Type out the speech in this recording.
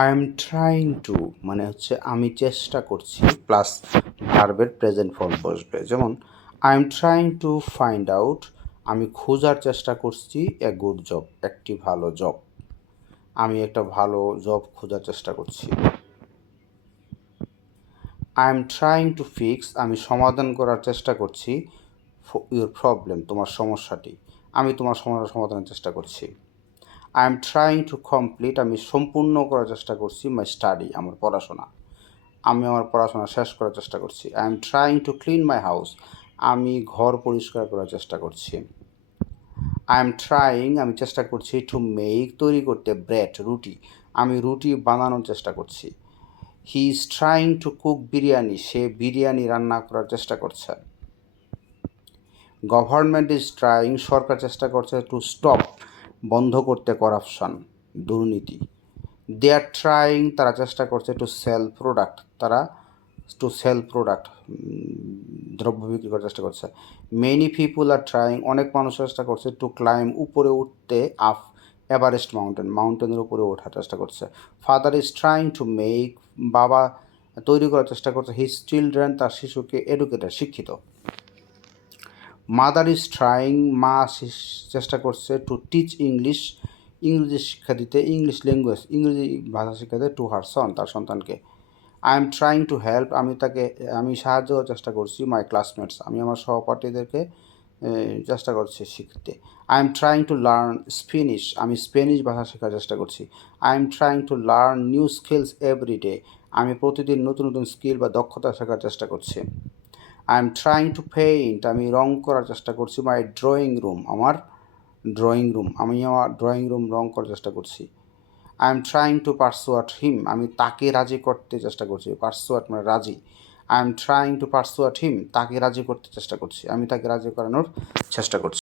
I am trying to মানে হচ্ছে আমি চেষ্টা করছি প্লাস ভার্বের প্রেজেন্ট ফর্ম বসবে। যেমন I am trying to find out, আমি খোঁজার চেষ্টা করছি এ গুড জব, একটি ভালো জব। আমি একটা ভালো জব খোঁজার চেষ্টা করছি। I am trying to fix, আমি সমাধান করার চেষ্টা করছি ইউর প্রবলেম, তোমার সমস্যাটি। আমি তোমার সমস্যার সমাধানের চেষ্টা করছি। I am trying to complete, আমি সম্পূর্ণ করার চেষ্টা করছি মাই স্টাডি, আমার পড়াশোনা। আমি আমার পড়াশোনা শেষ করার চেষ্টা করছি। I am trying to clean my house, আমি ঘর পরিষ্কার করার চেষ্টা করছি। আই এম ট্রাইং, আমি চেষ্টা করছি টু মেক, তৈরি করতে, ব্রেড, রুটি, আমি রুটি বানানোর চেষ্টা করছি। He is trying to cook biryani, সে বিরিয়ানি রান্না করার চেষ্টা করছে। গভর্নমেন্ট ইজ ট্রাইং, সরকার চেষ্টা করছে টু স্টপ, বন্ধ করতে, করাপশন, দুর্নীতি। দে আর ট্রাইং, তারা চেষ্টা করছে টু সেল প্রোডাক্ট, তারা টু সেল প্রোডাক্ট, দ্রব্য বিক্রি করার চেষ্টা করছে। মেনি পিপুল আর ট্রাইং, অনেক মানুষ চেষ্টা করছে টু ক্লাইম, উপরে উঠতে, আপ এভারেস্ট মাউন্টেন, মাউন্টেনের উপরে ওঠার চেষ্টা করছে। Father is trying to make, বাবা তৈরি করার চেষ্টা করছে হিজ চিলড্রেন, তার শিশুকে এডুকেটেড, শিক্ষিত। মাদার ইজ ট্রাইং, মা চেষ্টা করছে টু টিচ ইংলিশ, ইংরেজি শিক্ষা দিতে, ইংলিশ ল্যাঙ্গুয়েজ, ইংরেজি ভাষা শিক্ষা দিতে, টু হার সন, তার সন্তানকে। I am trying to help, আমি সাহায্য করার চেষ্টা করছি মাই ক্লাসমেটস, আমি আমার সহপাঠীদেরকে চেষ্টা করছি শিখতে। I am trying to learn Spanish, আমি স্পেনিশ ভাষা শেখার চেষ্টা করছি। I am trying to learn new skills every day, আমি প্রতিদিন নতুন নতুন স্কিল বা দক্ষতা শেখার চেষ্টা করছি। I am trying to paint, আমি রং করার চেষ্টা করছি মাই ড্রয়িং রুম, আমার ড্রয়িং রুম, আমি আমার ড্রয়িং রুম রং করার চেষ্টা করছি। আই এম ট্রাইং টু পারসুয়াট হিম, আমি তাকে রাজি করতে চেষ্টা করছি, পারসুয়াট মানে রাজি। আই এম ট্রাইং টু পারসুয়াট হিম, তাকে রাজি করতে চেষ্টা করছি, আমি তাকে রাজি করানোর চেষ্টা করছি।